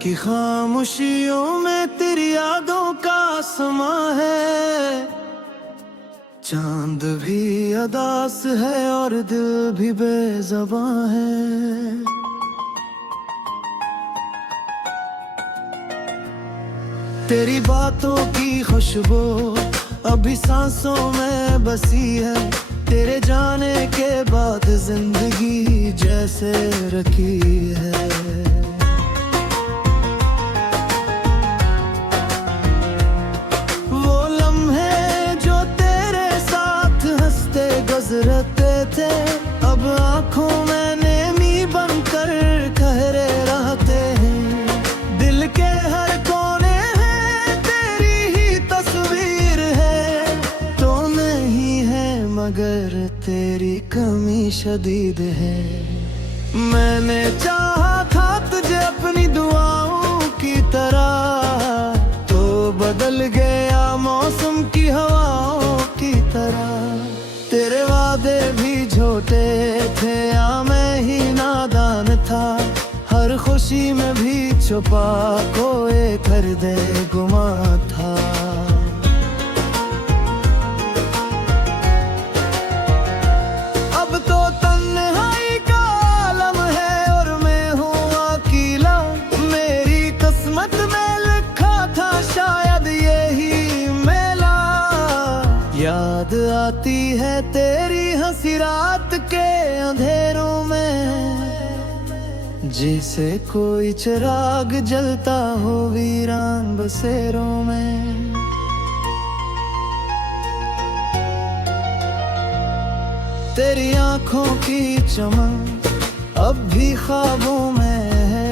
कि खामोशियों में तेरी यादों का समा है। चांद भी अदास है और दिल भी बेज़बां है। तेरी बातों की खुशबू अभी सांसों में बसी है। तेरे जाने के बाद जिंदगी जैसे रखी है। वो लम्हे जो तेरे साथ हंसते गुजरते थे, अब आंखों में नेमी बनकर ठहरे रहते हैं। दिल के हर कोने में तेरी ही तस्वीर है, तो नहीं है मगर तेरी कमी शदीद है। मैंने चाहा था तुझे अपनी दुआओं की तरह, तो बदल गया मौसम की हवाओं की तरह। तेरे वादे भी झूठे थे या मैं ही नादान था, हर खुशी में भी छुपा कोई कर दे गुमा था। अब तो तन्हाई का आलम है और मैं हूँ अकेला। मेरी किस्मत में लिखा था शायद यही मेला। याद आती है तेरी हंसी रात के अंधेरों में, जैसे कोई चिराग जलता हो वीरान बसेरों में। तेरी आंखों की चमक अब भी ख्वाबों में है।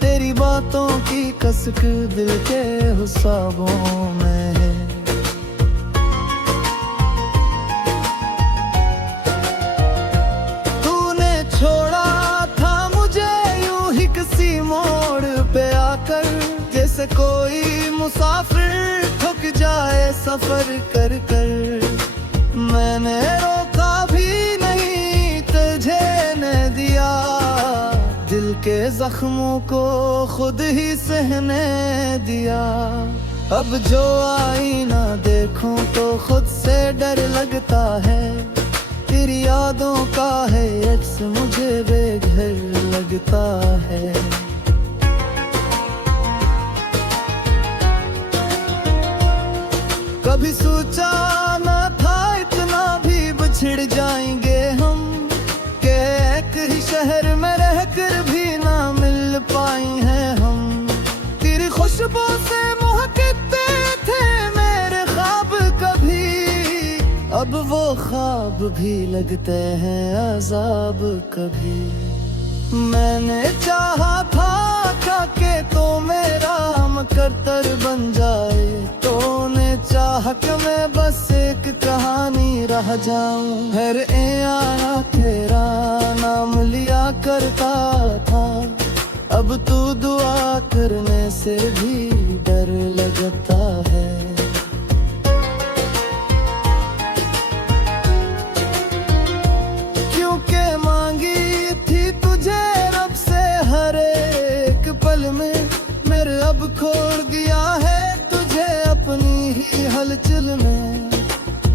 तेरी बातों की कसक दिल के हिसाबों में है। तूने छोड़ा था मुझे यूं ही किसी मोड़ पे आकर, जैसे कोई मुसाफिर थक जाए सफर कर कर। मैंने रोका भी नहीं तुझे न दिया, दिल के जख्मों को खुद ही सहने दिया। अब जो आईना देखूं तो खुद से डर लगता है। तेरी यादों का है अक्स मुझे बेघर लगता है। कभी सोचा न था इतना भी बिछड़ जाएंगे हम, कि एक ही शहर में रहकर भी ना मिल पाई हैं हम। तेरी खुशबू से महकते थे मेरे ख्वाब कभी, अब वो ख्वाब भी लगते हैं अजाब कभी। मैंने चाहा था कि तो मेरा मुकद्दर बन जाए, तो ने चाहा कि मैं बस एक कहानी रह जाऊं। हर यारा तेरा नाम लिया करता था, अब तू दुआ करने से भी डर लगता है। क्योंकि मांगी थी तुझे रब से हर एक पल में, मेरे अब खोड़ दिया है तुझे अपनी ही हलचल में।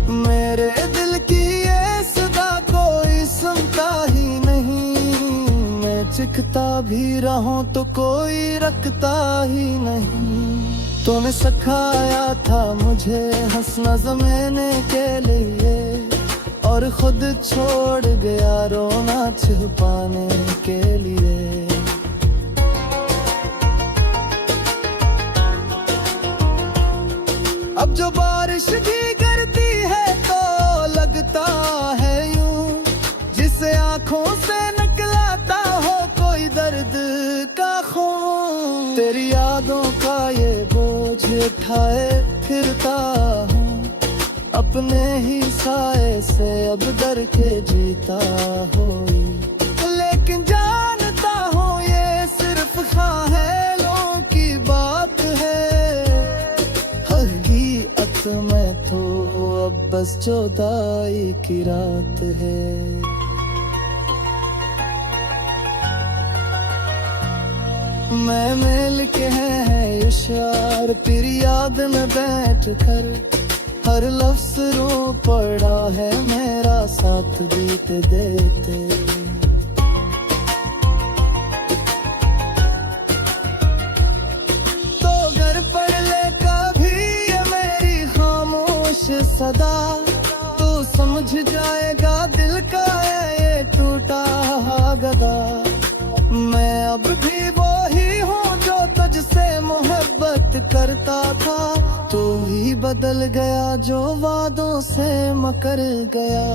मेरे दिल की ये सदा कोई सुनता ही नहीं, मैं चिखता भी रहूं तो कोई रखता ही नहीं। तूने सिखाया था मुझे हंसना ज़माने के लिए, और खुद छोड़ गया रोना छुपाने के लिए। अब जो बारिश भी गिरती है तो लगता है यूं, जिसे आंखों से निकलाता हो कोई दर्द का खून। तेरी यादों का ये बोझ उठाए फिरता हूँ, अपने ही साए से अब डर के जीता हूँ। लेकिन जानता हूँ ये सिर्फ ख्यालों की बात है, हकीकत में तो अब बस जुदाई की रात है। मैं लिखे हैं इशार तेरी याद में बैठ कर, हर लफ्ज रो पड़ा है मेरा साथ बीते देते। तो घर पर ले कभी ये मेरी खामोश सदा, तो समझ जाएगा दिल का है ये टूटा गदा। मैं अब भी वही हूँ जो तुझसे मोहब्बत करता था, तू ही बदल गया जो वादों से मकर गया।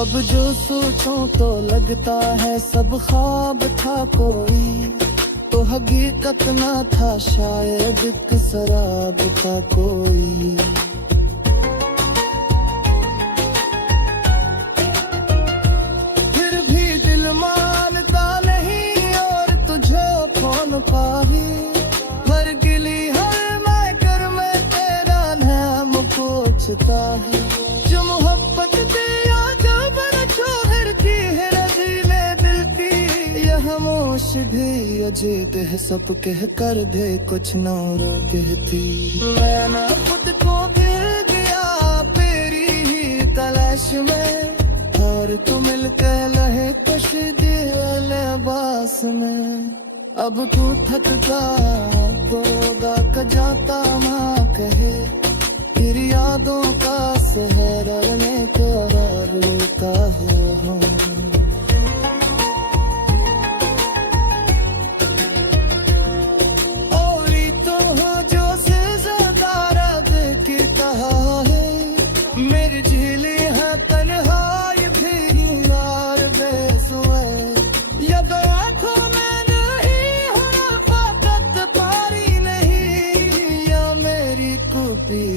अब जो सोचूं तो लगता है सब ख्वाब था कोई, तो हकीकत ना था शायद एक शराब था कोई। पाही हर गिली हर महकर में तेरा नाम पूछता है, जो मोहब्बत दिया जब शोहर की है रजीले दिल की, यह खामोश भी अजीब है सब कह कर दे कुछ न कहती। मैं ना खुद को गिर गया तेरी ही तलाश में, और तू मिल के लहे कुछ दिल बास में। अब तू थक गया क जाता माँ कहे, फिर यादों का सहरा में करार लेता है। और तो हो जो से ज्यादा रब की कहा है, मेरी झीली है तन्हाई भी यार बेसुए। याद आँखों में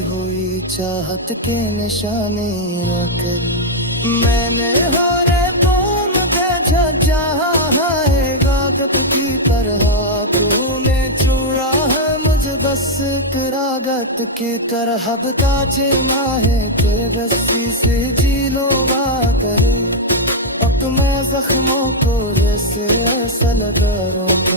हुई चाहत के निशाने न कर, मैंने हो रे तुम भेजा जहाँ गागत की तरह, तूने चूड़ा है मुझे बस रागत की तरह। अब ताजे माहे तेरे रस्सी से जी लो कर, अब मैं जख्मों को जैसे ऐसा लगा रोक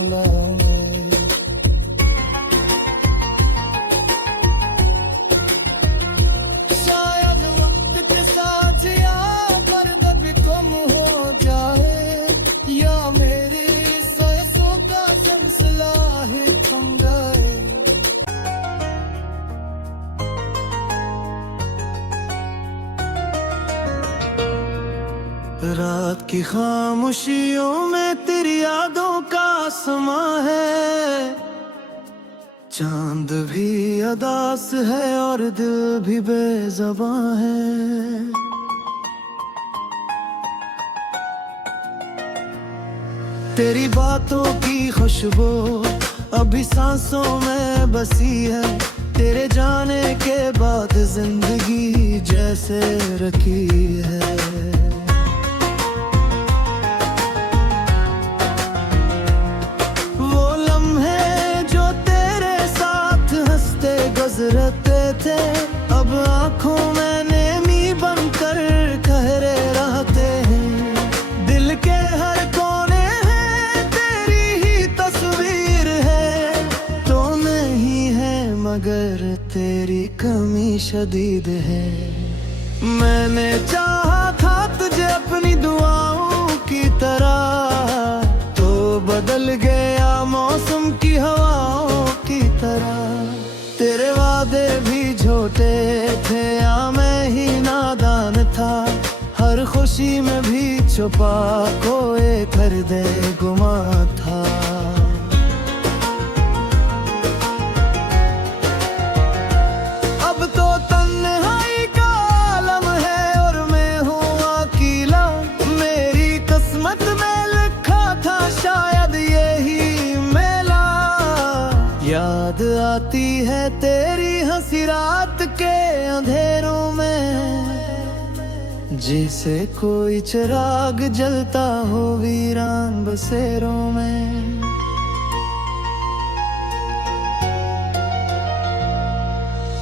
रात की खामोशियों में तेरी यादों का समा है, चांद भी अदास है और दिल भी बेज़बां है। तेरी बातों की खुशबू अभी सांसों में बसी है, तेरे जाने के बाद जिंदगी जैसे रखी है। गुजरते थे अब आंखों में नेमी बनकर ठहरे रहते हैं, दिल के हर कोने है तेरी ही तस्वीर है। तो नहीं है मगर तेरी कमी शदीद है, मैंने चाहा था तुझे अपनी दुआओं की तरह, तो बदल गया मौसम की हवाओं की तरह। तेरे वादे भी झूठे थे या मैं ही नादान था, हर खुशी में भी छुपा कोई दर्द गुमा था। अब तो तन्हाई का आलम है और मैं हूँ अकेला, मेरी किस्मत में लिखा था शायद यही मेला। याद आती है तेरी हंसी रात के अंधेरों में, जैसे कोई चिराग जलता हो वीरान बसेरों में।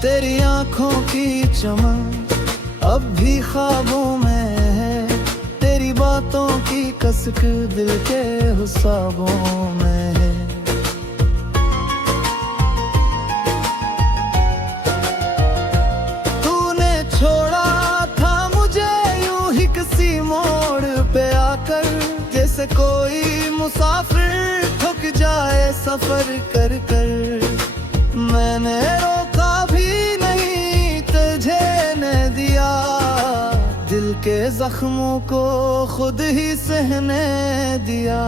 तेरी आंखों की चमक अब भी ख्वाबों में है, तेरी बातों की कसक दिल के हिसाबों में है। सफर कर कर। मैंने रोका भी नहीं, तुझे न दिया। दिल के जख्मों को खुद ही सहने दिया।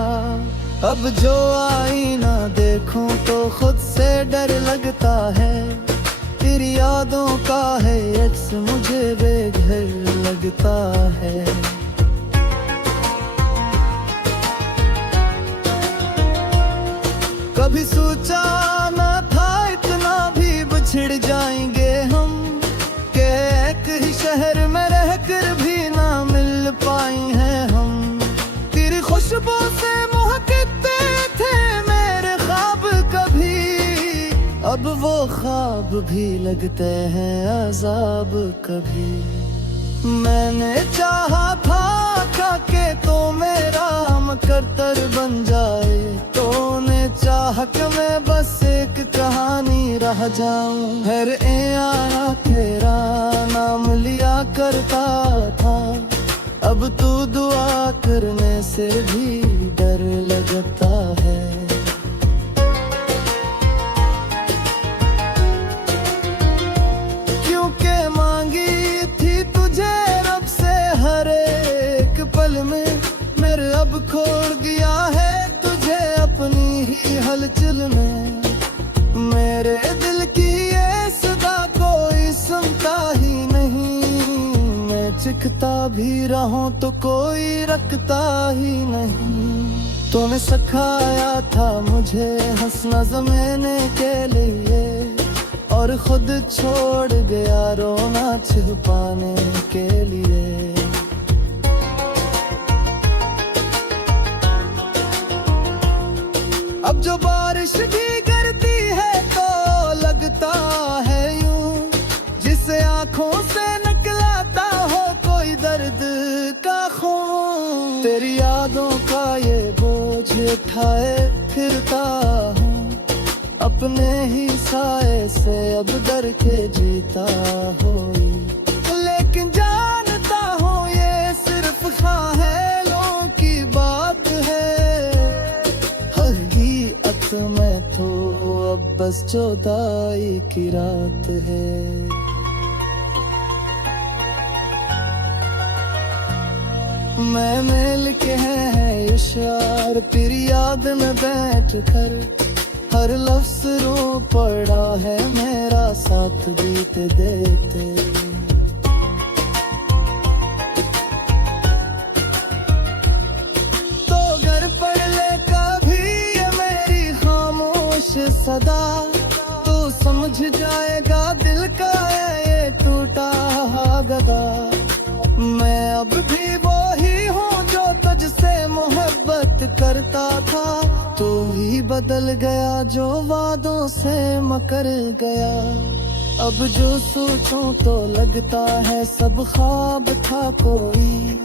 अब जो आईना देखूं तो खुद से डर लगता है। तेरी यादों का है अक्स मुझे बेघर लगता है। कभी सोचा न था इतना भी बिछड़ जाएंगे हम, कि एक ही शहर में रहकर भी ना मिल पाई हैं हम। तेरी खुशबू से महकते थे मेरे ख्वाब कभी, अब वो ख्वाब भी लगते हैं अजाब कभी। मैंने चाहा था कि तो मेरा मकद्दर बन जाए, तूने चाहा कि मैं बस एक कहानी रह जाऊं। हर आया तेरा नाम लिया करता था, अब तू दुआ करने से भी डर लगता है। क्योंकि मांगी थी तुझे रब से हर एक पल में, मेरे अब खोड़ गया है तुझे अपनी ही हलचल में। मेरे दिल की ये सदा कोई सुनता ही नहीं, मैं चिखता भी रहूं तो कोई रखता ही नहीं। तूने सिखाया था मुझे हंसना ज़माने के लिए, और खुद छोड़ गया रोना छुपाने के लिए। अब जो बारिश भी गिरती है तो लगता है यूं, जिसे आंखों से निकलाता हो कोई दर्द का खून। तेरी यादों का ये बोझ उठाए फिरता हूँ, अपने ही साए से अब डर के जीता हूँ। लेकिन जानता हूँ ये सिर्फ ख्यालों की बात है, हकीकत में तो अब बस जुदाई की रात है। मैं मिल के हैं इशार तेरी याद में बैठ कर, हर लफ्ज रो पड़ा है मेरा साथ बीते देते। तो घर पर ले कभी ये मेरी खामोश सदा, तू समझ जाएगा दिल का है ये टूटा गदा। मैं अब भी वही हूँ जो तुझसे मोहब्बत करता था, तू ही बदल गया जो वादों से मकर गया। अब जो सोचूं तो लगता है सब ख्वाब था कोई,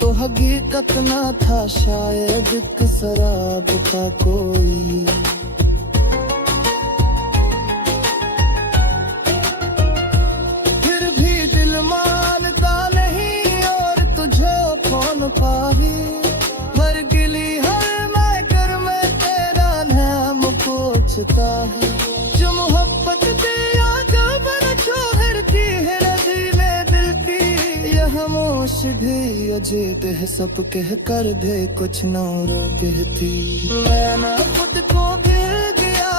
तो हकीकत ना था शायद एक शराब था कोई। फिर भी दिल मानता नहीं और तुझे कौन पावी, हर गिली हर महकर में तेरा नाम पूछता है। जो मोहब्बत दिया जब न छोड़ती है रजीले दिल की, यह खामोश भी अजीब है सब कह कर दे कुछ ना कहती। मैं ना खुद को गिर गया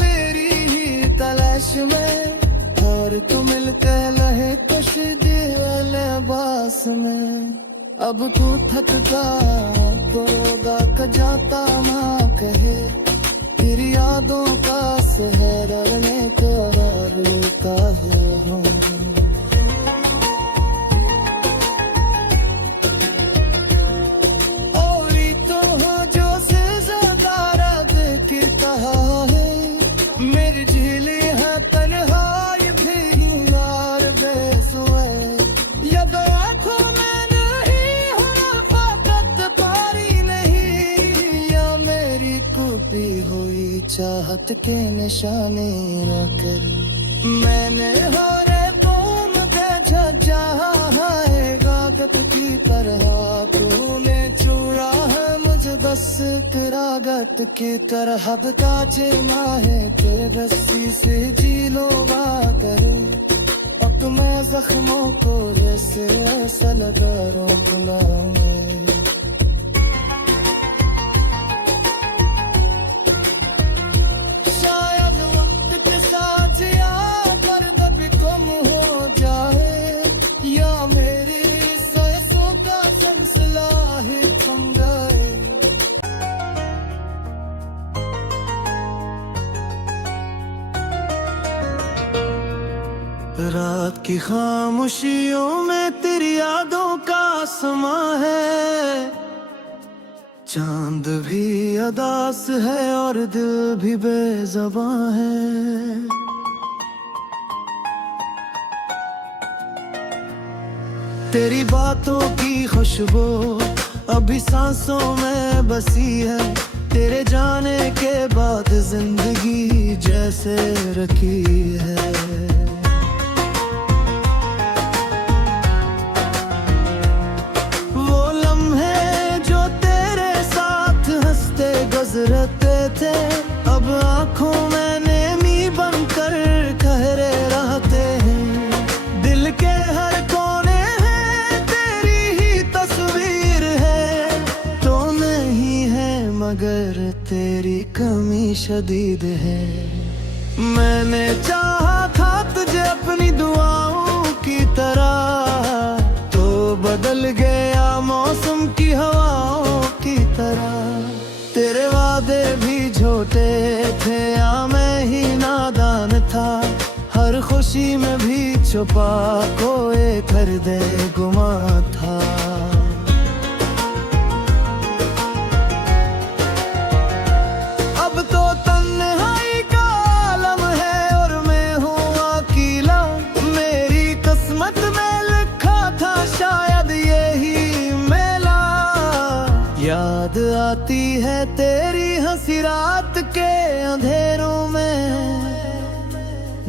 तेरी ही तलाश में, और तू मिलते लहे कुछ लिबास में। अब तू थक गया तो गा जाता ना कहे, तेरी यादों का सहर ने करार लेता है। और तो हो जो से ज्यादा रात की कहा है, मेरी झीली है तन्हाई भी यार बेसुए। यद आँखों में नहीं होना फाकत पारी नहीं, या मेरी कुबी हुई चाहत के निशाने न कर। मैंने हो रे तुम भेजा जहाँ है कागज की तरह, तूने चूरा है मुझे बस तेरा स्वागत की तरह हद का चेना है तेरे रस्सी से जी लो करे। अब मैं जख्मों को जैसे ऐसा लगा रोक लाऊं। शायद वक्त के साथ या दर्द भी कम हो जाए, या मेरी सांसों का सिलसिला ही थम जाए। रात की खामोशियों में तेरी यादों का समा है, चांद भी अदास है और दिल भी बेज़बां है। तेरी बातों की खुशबू अभी सांसों में बसी है, तेरे जाने के बाद जिंदगी जैसे रखी है। गुजरते थे अब आंखों में नेमी बनकर ठहरे रहते हैं। दिल के हर कोने है तेरी ही तस्वीर है, तो नहीं है मगर तेरी कमी शदीद है। मैंने चाहा था तुझे अपनी दुआओं की तरह, तो बदल गया मौसम की हवाओं की तरह। तेरे वादे भी झूठे थे या मैं ही नादान था, हर खुशी में भी छुपा कोई दर्दे गुमा था। अब तो तन्हाई का आलम है और मैं हूँ अकेला, मेरी किस्मत में लिखा था शायद यही मेला। याद आती है तेरी हंसी रात के अंधेरों में,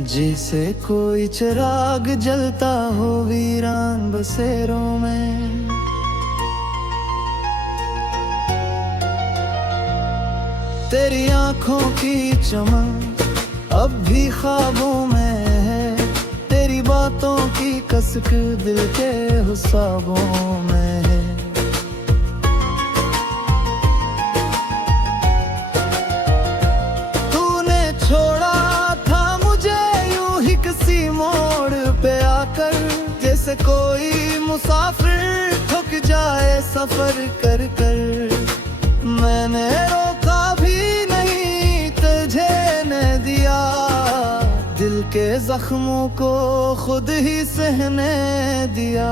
जैसे कोई चिराग जलता हो वीरान बसेरों में। तेरी आंखों की चमक अब भी ख्वाबों में है, तेरी बातों की कसक दिल के हिसाबों में है। जैसे कोई मुसाफिर थक जाए सफर कर कर, मैंने रोका भी नहीं तुझे न दिया। दिल के जख्मों को खुद ही सहने दिया।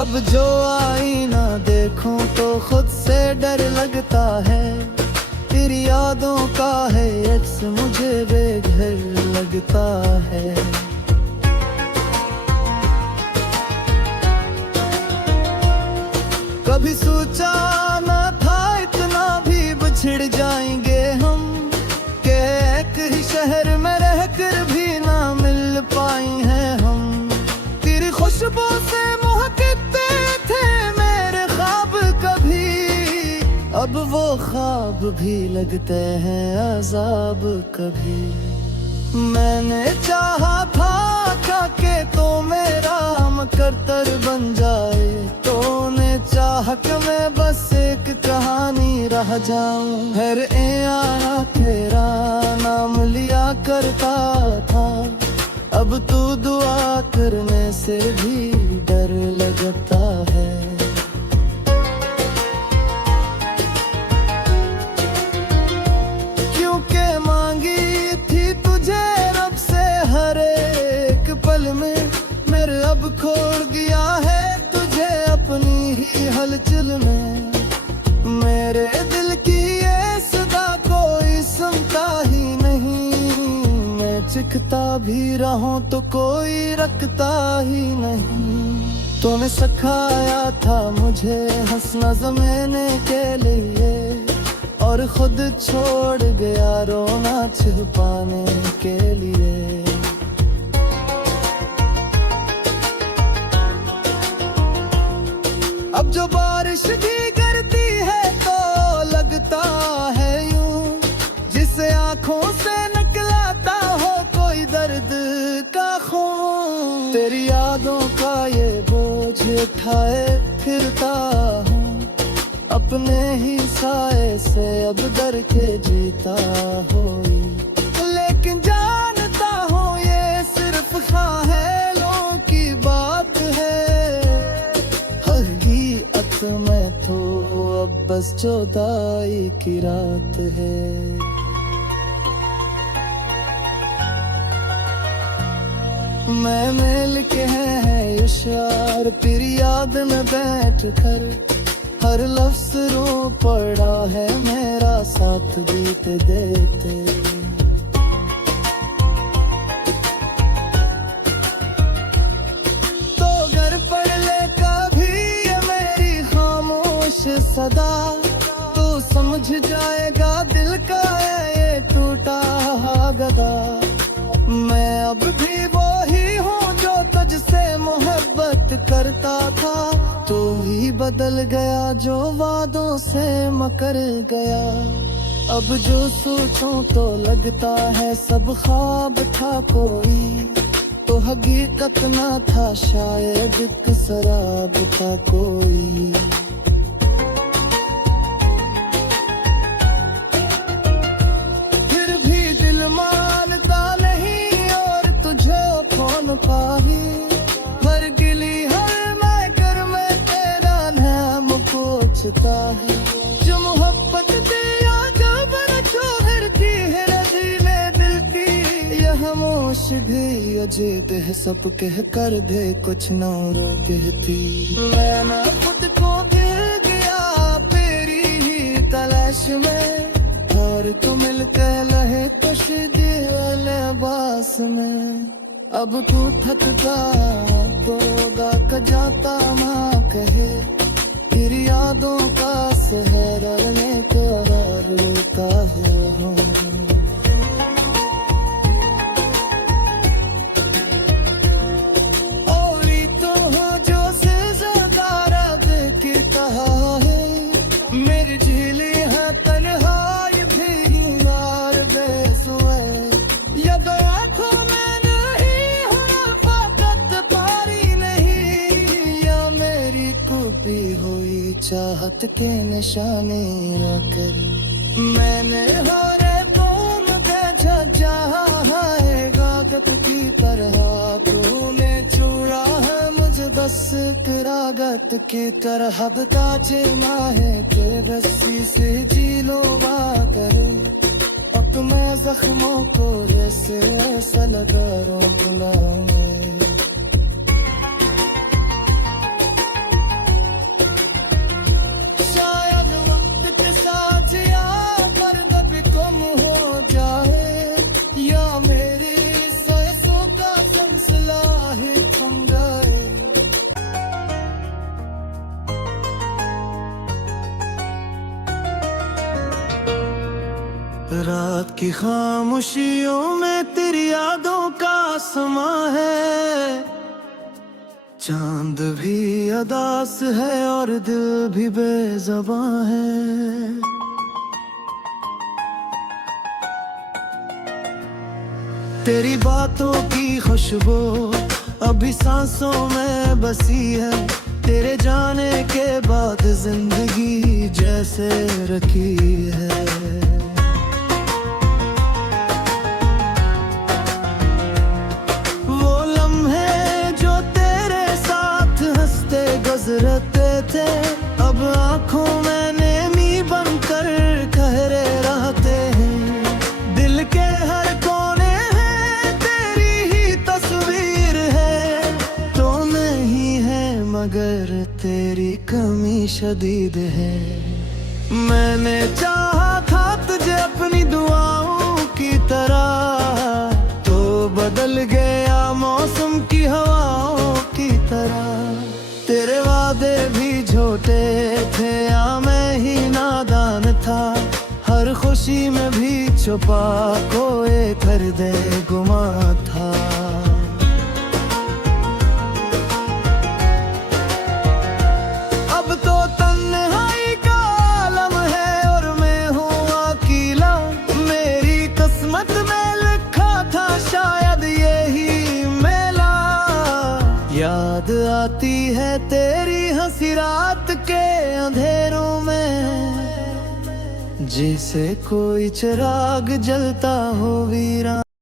अब जो आईना देखूं तो खुद से डर लगता है, तेरी यादों का है अक्स मुझे बेघर लगता है। कभी सोचा न था इतना भी बिछड़ जाएंगे हम, कि एक ही शहर में रहकर भी ना मिल पाई हैं हम। तेरी खुशबू से महकते थे मेरे ख्वाब कभी, अब वो ख्वाब भी लगते हैं अजाब कभी। मैंने चाहा था कि तो मेरा मुकद्दर बन जाए, तूने चाहा कि मैं बस एक कहानी रह जाऊं। हर आना तेरा नाम लिया करता था, अब तू दुआ करने से भी डर लगता है। क्योंकि मांगी थी तुझे रब से हर एक पल में, मेरे अब खोड़ गया है तुझे अपनी ही हलचल में। मेरे दिल की ये सदा कोई सुनता ही नहीं, मैं चिखता भी रहूं तो कोई रखता ही नहीं। तूने सिखाया था मुझे हंसना ज़माने के लिए, और खुद छोड़ गया रोना छिपाने के लिए। अब जो बारिश भी गिरती है तो लगता उठाए फिरता हूँ, अपने ही साए से अब डर के जीता होई। लेकिन जानता हूँ ये सिर्फ ख्यालों की बात है, हकीकत में तो अब बस जुदाई की रात है। मैंने लिखे हैं इशार फिर याद में बैठ कर, हर लफ्ज रो पड़ा है मेरा साथ बीते देते। तो घर पढ़ ले कभी ये मेरी खामोश सदा, तू समझ जाएगा दिल का है ये टूटा गदा। मैं अब भी वही हूँ जो तुझसे मोहब्बत करता था, तू ही बदल गया जो वादों से मकर गया। अब जो सोचूं तो लगता है सब ख्वाब था कोई, तो हकीकत ना था शायद एक शराब था कोई। फिर भी दिल मानता नहीं और तुझे कौन पाही, हर गिली हर महकर में तेरा नाम पूछता है। जो मोहब्बत दिया जब शोहर की है रजीले दिल की, यह खामोश भी अजीब है सब कह कर दे कुछ ना कहती। मैं ना खुद को गिर गया तेरी ही तलाश में, और तू मिल के लहे कुछ दिल बास में। अब तू थक गया होगा क जाता माँ कहे, तेरी यादों का सहर ने करार लेता है। और तो हो जो से ज्यादा रब की कहा है, मेरी झीली है तन्हाई भी यार बेसुए। यद आँखों में नहीं हूँ फाकत पारी नहीं, या मेरी कुबी हुई चाहत के निशाने न कर। मैंने हो रे तुम भेजा है गागत की तरह, तूने चूड़ा है मुझे बस रागत की तरह। अब ताजना है तेरे रस्सी से जी लो करे, अब मैं जख्मों को जैसे ऐसा लगा रो बुलाऊं। शायद वक्त के साथ या दर्द भी कम हो जाए, या मेरी सांसों का सिलसिला ही थम जाए। रात की खामोशियों में तेरी यादों का समा है, चांद भी अदास है और दिल भी बेज़बां है। तेरी बातों की खुशबू अभी सांसों में बसी है, तेरे जाने के बाद जिंदगी जैसे रखी है। वो लम्हे जो तेरे साथ हंसते गुजरते थे, अब आंखों में नेमी बनकर कहरे रहते हैं। दिल के हर कोने है तेरी ही तस्वीर है, तो नहीं है मगर तेरी कमी शदीद है। मैंने चाहा था तुझे अपनी दुआओं की तरह, तो बदल गया मौसम की हवाओं की तरह। तेरे वादे भी झूठे थे या मैं ही नादान था, हर खुशी में भी छुपा कोई कर दे गुमा था। अब तो तन्हाई का आलम है और मैं हूँ अकेला, मेरी किस्मत में लिखा था शायद यही मेला। याद याद आती है तेरी हंसी रात के अंधेरों में, जैसे कोई चिराग जलता हो वीरा।